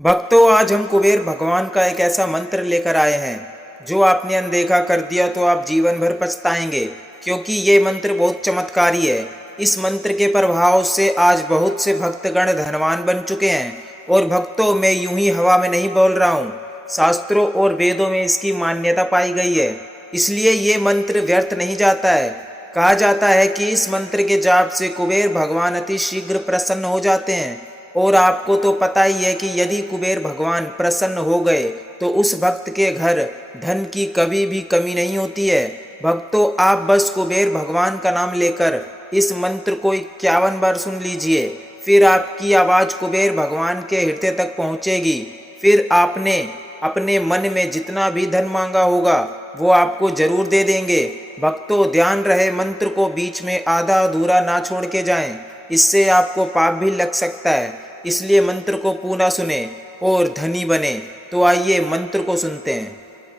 भक्तों, आज हम कुबेर भगवान का एक ऐसा मंत्र लेकर आए हैं जो आपने अनदेखा कर दिया तो आप जीवन भर पछताएंगे, क्योंकि ये मंत्र बहुत चमत्कारी है। इस मंत्र के प्रभाव से आज बहुत से भक्तगण धनवान बन चुके हैं। और भक्तों, मैं यूं ही हवा में नहीं बोल रहा हूँ, शास्त्रों और वेदों में इसकी मान्यता पाई गई है। इसलिए ये मंत्र व्यर्थ नहीं जाता है। कहा जाता है कि इस मंत्र के जाप से कुबेर भगवान अति शीघ्र प्रसन्न हो जाते हैं। और आपको तो पता ही है कि यदि कुबेर भगवान प्रसन्न हो गए तो उस भक्त के घर धन की कभी भी कमी नहीं होती है। भक्तों, आप बस कुबेर भगवान का नाम लेकर इस मंत्र को 51 बार सुन लीजिए। फिर आपकी आवाज़ कुबेर भगवान के हृदय तक पहुँचेगी। फिर आपने अपने मन में जितना भी धन मांगा होगा वो आपको जरूर दे देंगे। भक्तों, ध्यान रहे, मंत्र को बीच में आधा अधूरा ना छोड़ के जाएं, इससे आपको पाप भी लग सकता है। इसलिए मंत्र को पूरा सुने और धनी बने। तो आइए मंत्र को सुनते हैं।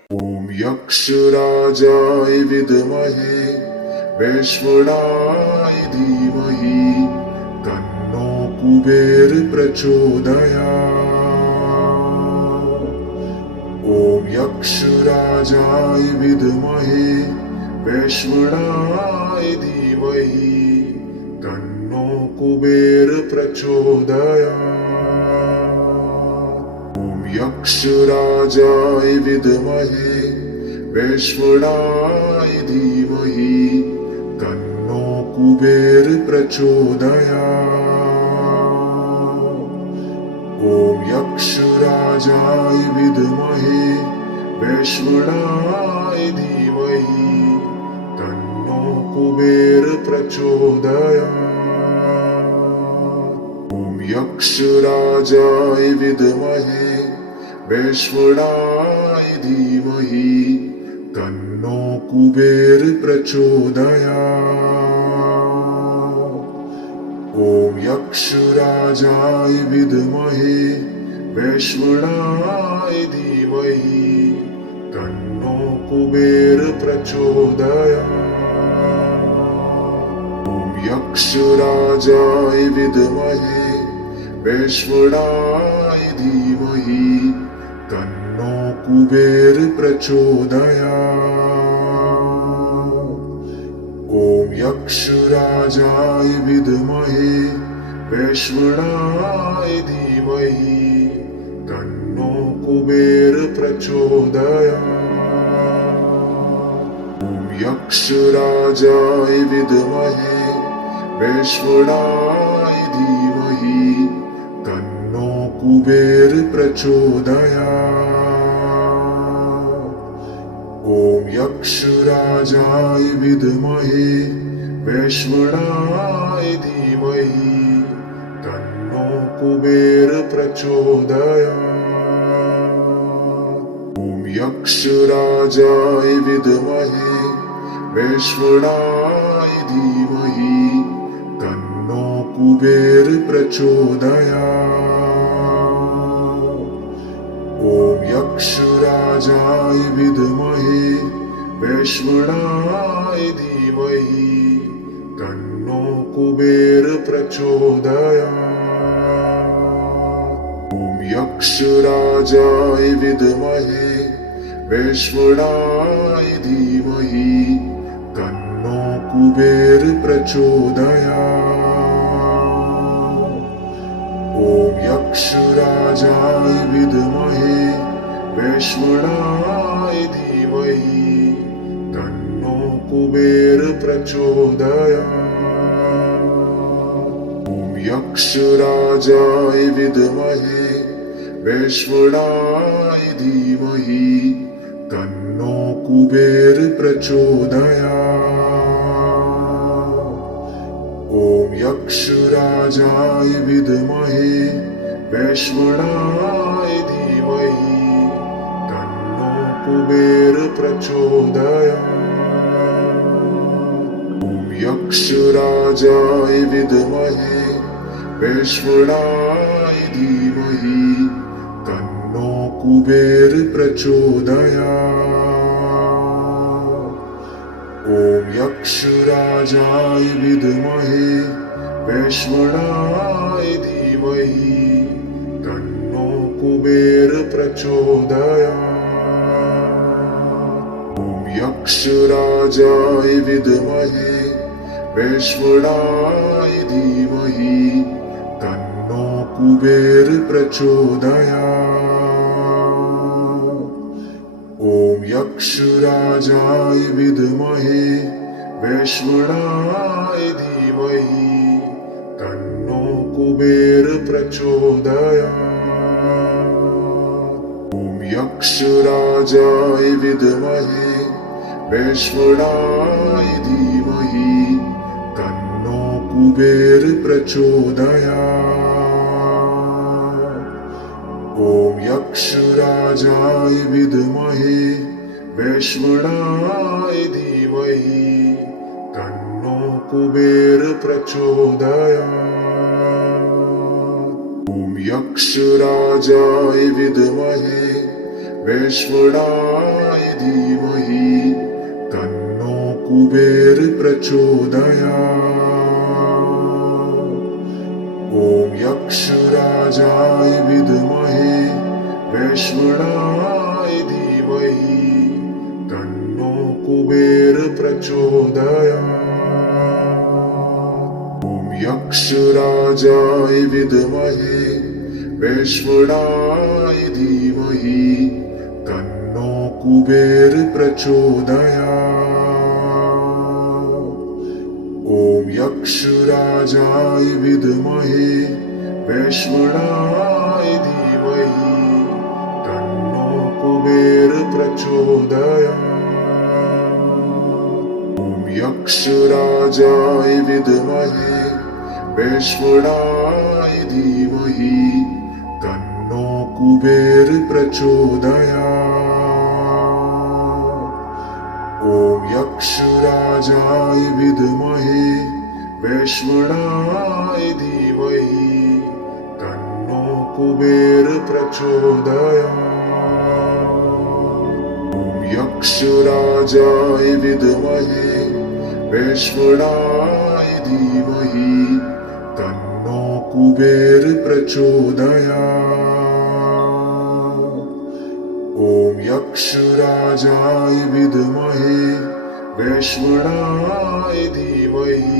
ओम यक्षराजाय विद्महे वैश्वनाय धीमहि तन्नो कुबेर प्रचोदयात्। ओम यक्षराजाय विद्महे वैश्वनाय धीमहि तन्नो कुबेर प्रचोदयात्। यक्षराजाय विद्महे वैश्वनाय धीमहि तन्नो कुबेर प्रचोदयात्। ओम यक्षराजाय विद्महे वैश्वनाय धीमहि तन्नो कुबेर प्रचोदयात्। ओम यक्षराजाय विद्महे वैश्वनाय धीमहि तन्नो कुबेर प्रचोदयात्। ओम यक्षराजाय विद्महे वैश्वनाय धीमहि तन्नो कुबेर प्रचोदयात्। ओम यक्षराजाय विद्महे वैश्वनाय धीमहि तन्नो कुबेर प्रचोदयात्। ओम यक्षराजाय विद्महे वैश्वनाय धीमहि तन्नो कुबेर प्रचोदयात्। ओम यक्षराजाय विद्महे वैश्वनाय धीमहि तन्नो कुबेर प्रचोदयात्। ओम यक्षराजाय विद्महे वैश्वनाय धीमहि तन्नो कुबेर प्रचोदयात्। ओम यक्षराजाय विद्महे वैश्वनाय धीमहि तन्नो कुबेर प्रचोदयात्। ओम यक्षराजाय विद्महे वैश्वनाय धीमहि तन्नो कुबेर प्रचोदयात्। ओम यक्षराजाय विद्महे वैश्वनाय धीमहि तन्नो कुबेर प्रचोदयात्। ओम यक्षराजाय विद्महे वैश्वनाय धीमहि तन्नो कुबेर प्रचोदयात्। ओम यक्षराजाय विद्महे वैश्वनाय धीमहि तन्नो कुबेर प्रचोदयात्। ओम यक्षराजाय विद्महे वैश्वनाय धीमहि तन्नो कुबेर प्रचोदयात्। ओम यक्षराजाय विद्महे वैश्वनाय धीमहि तन्नो कुबेर प्रचोदयात्। ओम यक्षराजाय विद्महे वैश्वनाय धीमहि तन्नो कुबेर प्रचोदयात्। ॐ यक्षराजाय विद्महे वैश्वनाय धीमहि तन्नो कुबेर प्रचोदयात्। ॐ यक्षराजाय विद्महे वैश्वनाय धीमहि तन्नो कुबेर प्रचोदयात्। ॐ यक्षराजाय विद्महे वैश्वनाय धीमहि तन्नो कुबेर प्रचोदयात्। ॐ यक्षराजाय विद्महे वैश्वनाय धीमहि तन्नो कुबेर प्रचोदयात्। ॐ यक्षराजाय विद्महे वैश्वनाय धीमहि तन्नो कुबेर प्रचोदयात्। ॐ यक्षराजाय विद्महे वैश्वनाय धीमहि तन्नो कुबेर प्रचोदयात्। ॐ यक्षराजाय विद्महे वैश्वनाय धीमहि तन्नो कुबेर प्रचोदयात्। ॐ यक्षराजाय विद्महे वैश्वनाय धीमहि तन्नो कुबेर प्रचोदयात्। ॐ यक्षराजाय विद्महे वैश्वनाय धीमहि तन्नो कुबेर प्रचोदयात्। ॐ यक्षराजाय विद्महे वैश्वनाय धीमहि तन्नो कुबेर प्रचोदयात्। ॐ यक्षराजाय विद्महे वैश्वनाय धीमहि तन्नो कुबेर प्रचोदयात्। ॐ यक्षराजाय विद्महे वैश्वनाय धीमहि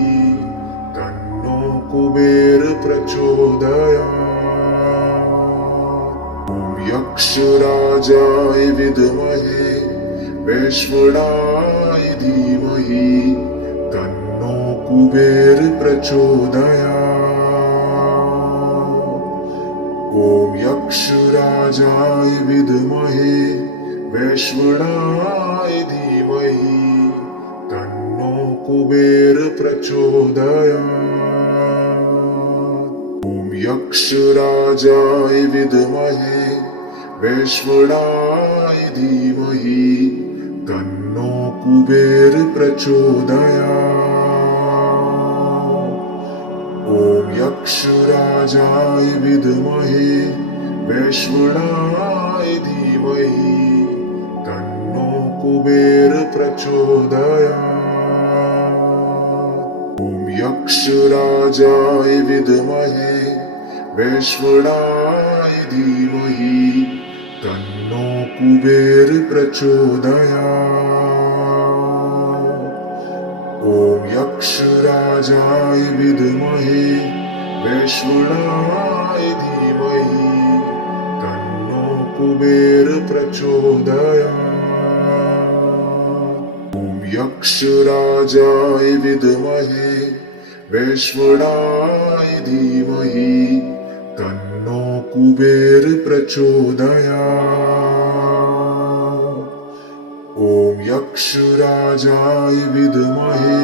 तन्नो कुबेर प्रचोदयात्। ॐ यक्षराजाय विद्महे वैश्वनाय धीमहि तन्नो कुबेर प्रचोदयात्। ॐ यक्षराजाय विद्महे वैश्वनाय धीमहि तन्नो कुबेर प्रचोदयात्। ॐ यक्षराजाय विद्महे वैश्वनाय धीमहि तन्नो कुबेर प्रचोदयात्। ॐ यक्षराजाय विद्महे वैश्वनाय धीमहि तन्नो कुबेर प्रचोदयात्। ॐ यक्षराजाय विद्महे वैश्वनाय धीमहि तन्नो कुबेर प्रचोदयात्। ॐ यक्षराजाय विद्महे वैश्वनाय धीमहि तन्नो कुबेर प्रचोदयात्। ॐ यक्षराजाय विद्महे वैश्वनाय धीमहि तन्नो कुबेर प्रचोदयात्। ॐ यक्षराजाय विद्महे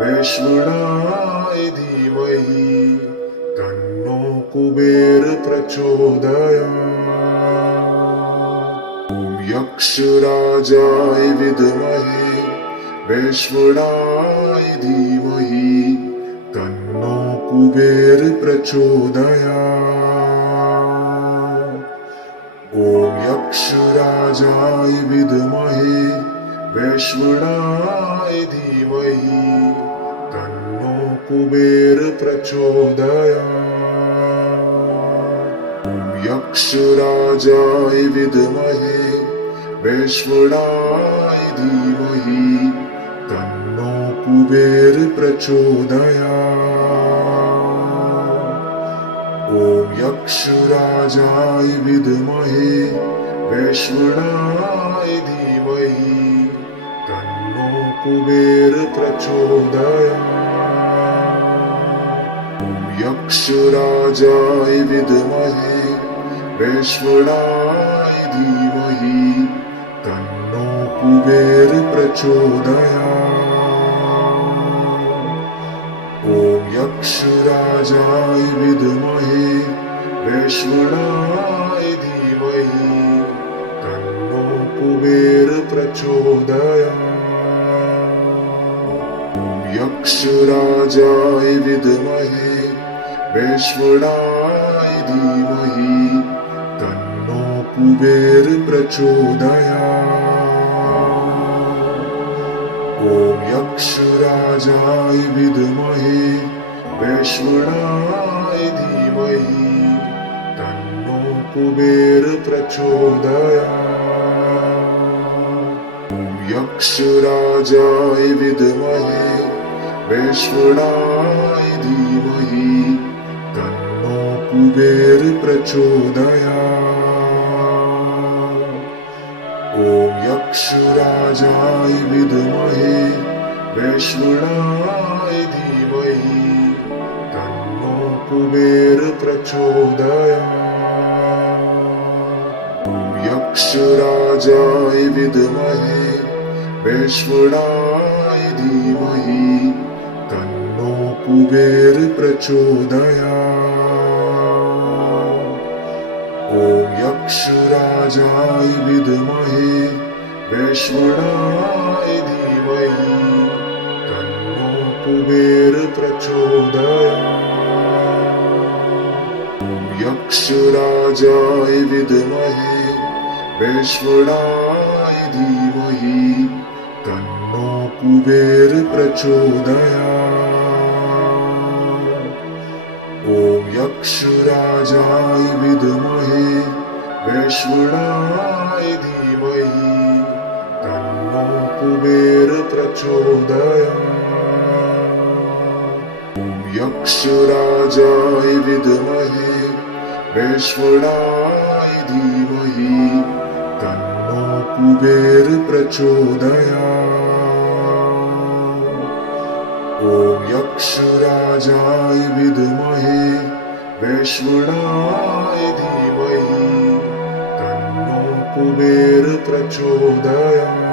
वैश्वनाय धीमहि तन्नो कुबेर प्रचोदयात्। ॐ यक्षराजाय विद्महे वैश्वनाय धीमहि तन्नो कुबेर प्रचोदयात्। ॐ यक्षराजाय विद्महे वैश्वनाय धीमहि तन्नो कुबेर प्रचोदयात्। ॐ यक्षराजाय विद्महे वैश्वनाय धीमहि तन्नो कुबेर प्रचोदयात्। ॐ यक्षराजाय विद्महे वैश्वनाय धीमहि तन्नो कुबेर प्रचोदयात्। ॐ यक्षराजाय विद्महे वैश्वनाय धीमहि तन्नो कुबेर प्रचोदयात्। ॐ यक्षराजाय विद्महे वैश्वनाय धीमहि तन्नो कुबेर प्रचोदयात्। ॐ यक्षराजाय विद्महे वैश्वनाय धीमहि तन्नो कुबेर प्रचोदयात्। ॐ यक्षराजाय विद्महे वैश्वनाय धीमहि तन्नो कुबेर प्रचोदयात्। ॐ यक्षराजाय विद्महे वैश्वनाय धीमहि तन्नो कुबेर प्रचोदयात्। ॐ यक्षराजाय विद्महे वैश्वनाय धीमहि तन्नो कुबेर प्रचोदयात्। ॐ यक्षराजाय विद्महे वैश्वनाय धीमहि तन्नो कुबेर प्रचोदयात्। ॐ यक्षराजाय विद्महे वैश्वनाय धीमहि तन्नो कुबेर प्रचोदयात्। ॐ यक्षराजाय विद्महे वैश्वनाय धीमहि तन्नो कुबेर प्रचोदयात्। ॐ यक्षराजाय विद्महे वैश्वनाय धीमहि तन्नो कुबेर प्रचोदयात्। ॐ यक्षराजाय विद्महे वैश्वनाय धीमहि तन्नो कुबेर प्रचोदयात्। ॐ यक्षराजाय विद्महे वैश्वनाय धीमहि तन्नो कुबेर प्रचोदयात्।